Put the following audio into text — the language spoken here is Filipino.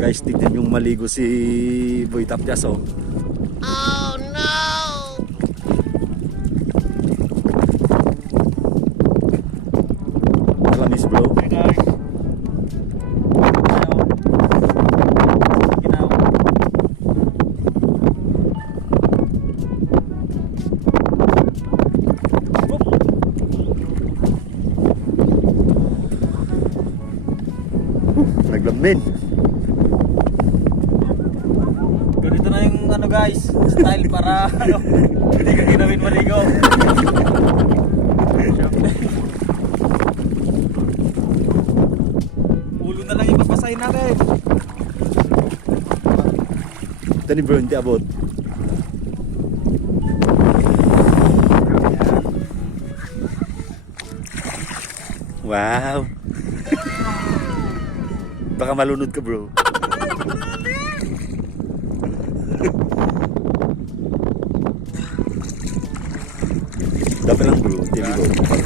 Guys, tignan yung maligo si Boy Tapyas, oh. Oh no! Malamis, bro. Hey guys. Naglamin. Ganito na yung ano guys, style para ano, hindi ka ginawin maligo. Ulo na lang yung papasahin natin. Ito ni bro, hindi abot. Wow. Baka malunod ka, bro. Dapat lang, bro. Hindi, bro.